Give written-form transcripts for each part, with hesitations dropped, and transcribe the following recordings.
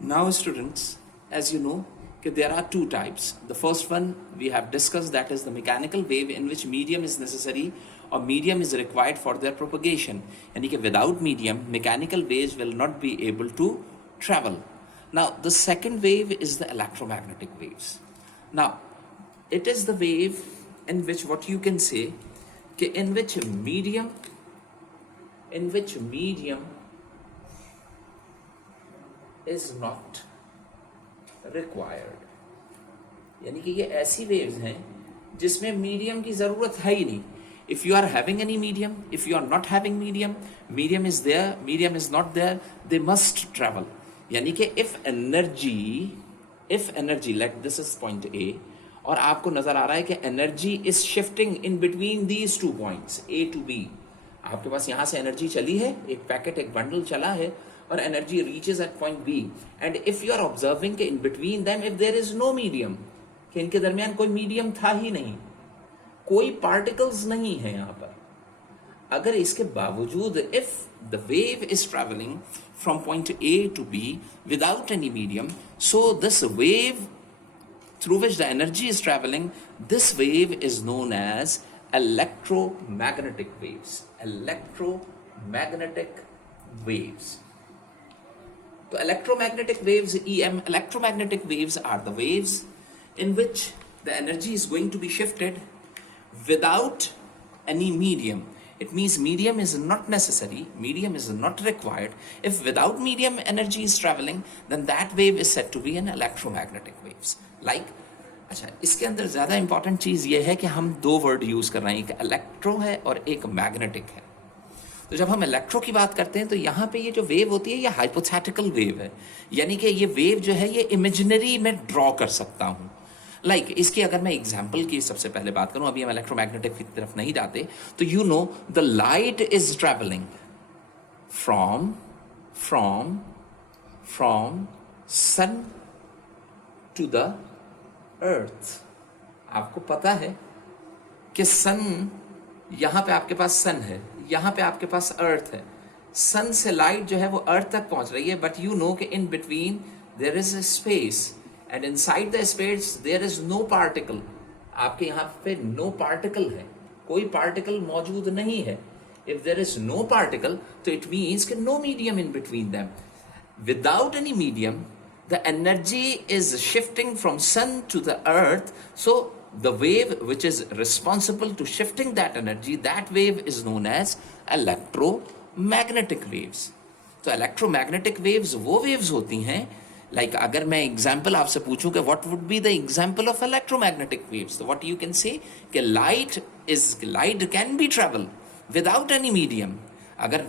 Now, students, as you know, there are two types. The first one we have discussed, that is the mechanical wave, in which medium is necessary or medium is required for their propagation. And without medium, mechanical waves will not be able to travel. Now, the second wave is the electromagnetic waves. Now, it is the wave in which what you can say, in which medium is not required. यानी कि ये ऐसी waves हैं जिसमें medium की जरूरत है ही नहीं. If you are having any medium, if you are not having medium, medium is there, medium is not there, they must travel. यानी कि if energy, like this is point A, और आपको नजर आ रहा है कि energy is shifting in between these two points A to B. आपके पास यहां से एनर्जी चली है, एक पैकेट, एक बंडल चला है, और energy reaches at point B. And if you are observing कि in between them if there is no medium, कि इनके दरमियान कोई मीडियम था ही नहीं, कोई पार्टिकल्स नहीं है यहां पर, अगर इसके बावजूद if the wave is travelling from point A to B without any medium, so this wave through which the energy is traveling, this wave is known as electromagnetic waves. Electromagnetic waves. So electromagnetic waves, EM, electromagnetic waves are the waves in which the energy is going to be shifted without any medium. It means medium is not necessary, medium is not required. If without medium energy is traveling, then that wave is said to be an electromagnetic waves. Like, अच्छा, इसके अंदर ज़्यादा important चीज़ ये है कि हम दो word use कर रहे हैं, एक इलेक्ट्रो है और एक मैग्नेटिक है. तो जब हम इलेक्ट्रो की बात करते हैं तो यहाँ पे ये जो वेव होती है ये हाइपोथेटिकल वेव है, यानी कि ये वेव जो है ये इमेजिनरी में ड्रॉ कर सकता हूँ. लाइक इसकी अगर मैं एग्जाम्पल की सबसे पहले बात करूँ, अभी हम इलेक्ट्रोमैग्नेटिक की तरफ नहीं जाते, तो you know the light is travelling from sun to the earth. आपको पता है कि सन, यहां पे आपके पास सन है, यहां पे आपके पास अर्थ है. सन से लाइट जो है वो अर्थ तक पहुंच रही है, बट यू नो कि in between there is a space and inside the space there is no particle. आपके यहां पे नो पार्टिकल है, कोई पार्टिकल मौजूद नहीं है. If there is no particle तो इट मीन्स कि no medium in between them. Without any medium the energy is shifting from sun to the earth, so the wave which is responsible to shifting that energy, that wave is known as electromagnetic waves. तो electromagnetic waves वो waves होती हैं, like अगर मैं example आपसे पूछूं कि what would be the example of electromagnetic waves, so what you can say कि light can be travel without any medium. अगर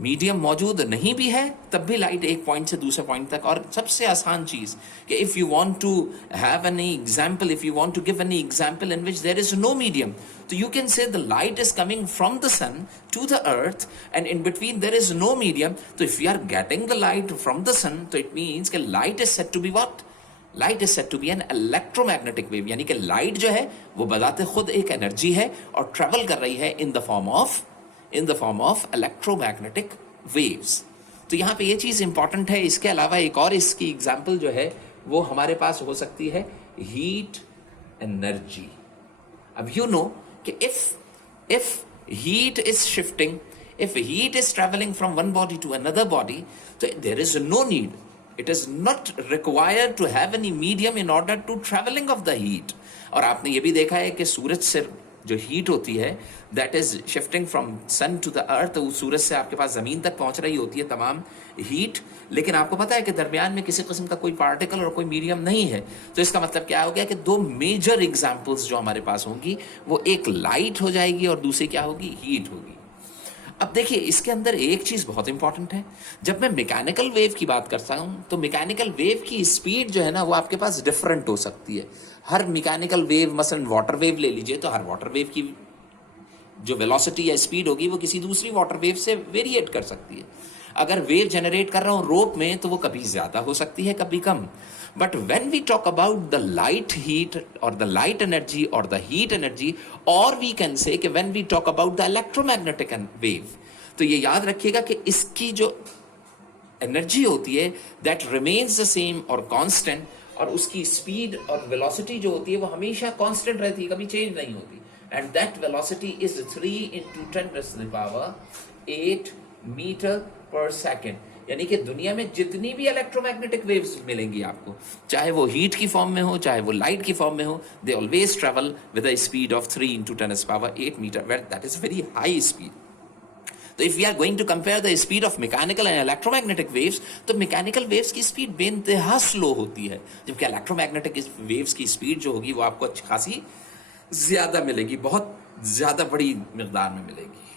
मीडियम मौजूद नहीं भी है तब भी लाइट एक पॉइंट से दूसरे पॉइंट तक. और सबसे आसान चीज कि if you want to have any example, if you want to give any example in which there is no medium, तो you can say the light is coming from the sun to the earth and in between there is no medium. तो if you are getting the light from the sun, तो it means कि light is said to be what, light is said to B an electromagnetic wave. यानी कि light जो है वो बजाते खुद एक एनर्जी है और ट्रेवल कर रही है in the form of electromagnetic waves. तो यहाँ पे ये चीज इंपॉर्टेंट है. इसके अलावा एक और इसकी एग्जाम्पल जो है वो हमारे पास हो सकती है हीट एनर्जी. अब यू नो कि if heat is shifting, if heat is travelling from one body to another body, तो there is no need, it is not required to have any medium in order to travelling of the heat. और आपने ये भी देखा है कि सूरज से जो हीट होती है that is shifting from sun to the earth, तो सूरज से आपके पास जमीन तक पहुंच रही होती है तमाम हीट, लेकिन आपको पता है कि दरमियान में किसी किस्म का कोई पार्टिकल और कोई मीडियम नहीं है. तो इसका मतलब क्या हो गया कि दो मेजर एग्जांपल्स जो हमारे पास होंगी वो एक लाइट हो जाएगी और दूसरी क्या होगी, हीट होगी. अब देखिए इसके अंदर एक चीज बहुत इंपॉर्टेंट है. जब मैं मैकेनिकल वेव की बात करता हूं तो मैकेनिकल वेव की स्पीड जो है ना वो आपके पास डिफरेंट हो सकती है. हर मैकेनिकल वेव, मसलन वाटर वेव ले लीजिए, तो हर वाटर वेव की जो वेलोसिटी या स्पीड होगी वो किसी दूसरी वाटर वेव से वेरिएट कर सकती है. अगर वेव जनरेट कर रहा हूं रोप में तो वो कभी ज्यादा हो सकती है कभी कम. But when we talk about the light heat और द लाइट एनर्जी और द हीट एनर्जी, और वी कैन से कि when we talk about the electromagnetic wave, तो ये याद रखिएगा कि इसकी जो एनर्जी होती है दैट रिमेन्स द सेम और कांस्टेंट, और उसकी स्पीड और वेलोसिटी जो होती है वो हमेशा कांस्टेंट रहती है, कभी चेंज नहीं होती, and that velocity is 3 × 10⁸ metre पर सेकेंड। यानी कि दुनिया में जितनी भी इलेक्ट्रोमैग्नेटिक वेव्स मिलेंगी आपको, चाहे वो हीट की फॉर्म में हो, चाहे वो लाइट की फॉर्म में हो, they always travel with a speed of 3 × 10⁸ metre, where that is very high speed. तो if we are going to compare the speed of mechanical and electromagnetic waves, तो मैकेनिकल वेव्स की speed बेइंतहा slow होती है, जबकि electromagnetic waves की speed जो होगी वो आपको अच्छी खासी ज्यादा मिलेगी, बहुत ज्यादा बड़ी मिकदार में मिलेगी।